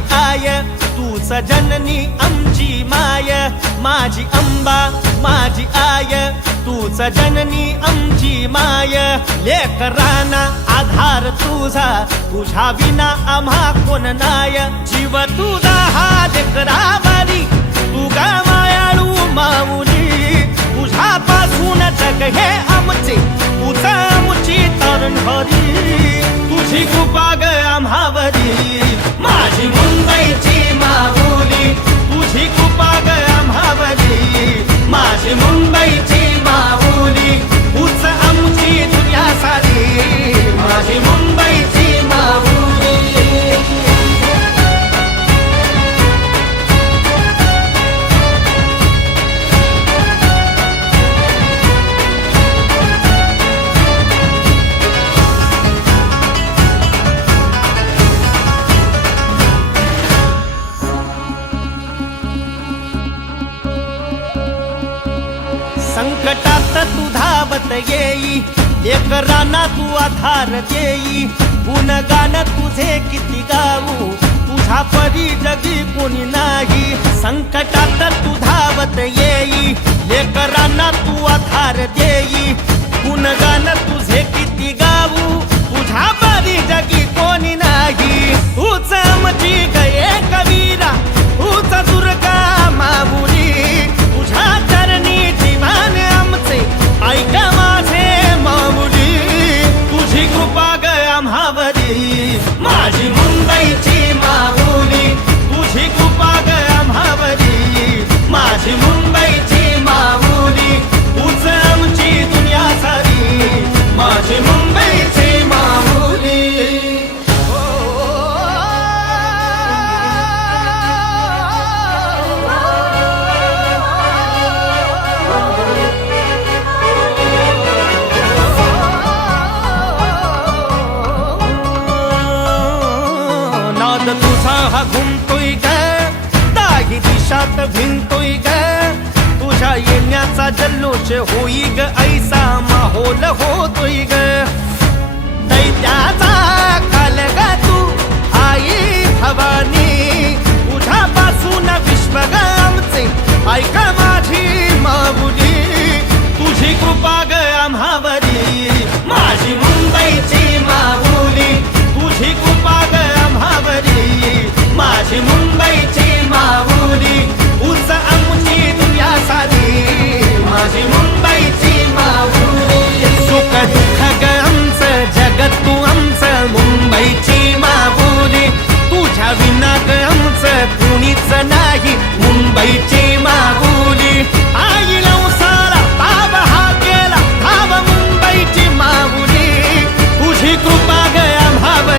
माझी आय तूच जननी आमची माय, माझी अंबा माझी आय तूच जननी आमची माय. लेकरांना आधार तुझा, तुझ्या विना आम्हा कोण नाय. जीव तुझा हा लेकरावारी, तू गा मायाळू माऊली. तुझ्यापासून जग हे आमचे, तूच आमची तारणहारी. तुझी कृपा ग आम्हावरी, माझी मुंबईची माऊली. तुझी कृपा ग आम्हावरी, माझी मुंबईची माऊली. तूच आमची दुनिया सारी, माझी मुंबईची माऊली. संकटात तू धावत येई, लेकरांना तू आधार देई. गुणगान तुझे किती गाऊ, तुझ्या परी जगी कोणी नाही. संकटात तू धावत येई, लेकरांना तू आधार देई. गुणगान तुझे किती गाऊ, तुझ्या परी जगी कोणी नाही. तूच आमची गये कवीरा, तूच दुर्गा माऊली. तुझ्या चरणी जीवन आमचे, ऐक माझे माऊली. तुझी कृपा ग आम्हावरी, माझी मुंबईची माऊली. तुझी कृपा ग आम्हावरी, माझी मुंबईची माऊली. तूच आमची दुनिया सारी, माझी मुंबईची माऊली. नाद तुझा हा घुमतोय ग, दाही दिशात भिंतोय ग. तुझ्या येण्याचा जल्लोष होई ग, ऐसा माहोल होतोय ग. दैत्याचा काल ग तू आई भवानी, तुझ्यापासून विश्व ग आमचे, ऐक माझी माऊली. तुझी कृपा ग आम्हावरी, माझी मुंबईची माऊली. तुझी कृपा ग आम्हावरी, माझी मुंबईची माऊली. तूच आमची दुनिया सारी, माझी मुंबईची माऊली. सुख दुःख ग आमचं जगत तू आमचं, मुंबईची माऊली. तुझ्या विना ग आमचं कुणीच नाही, मुंबईची माऊली. आई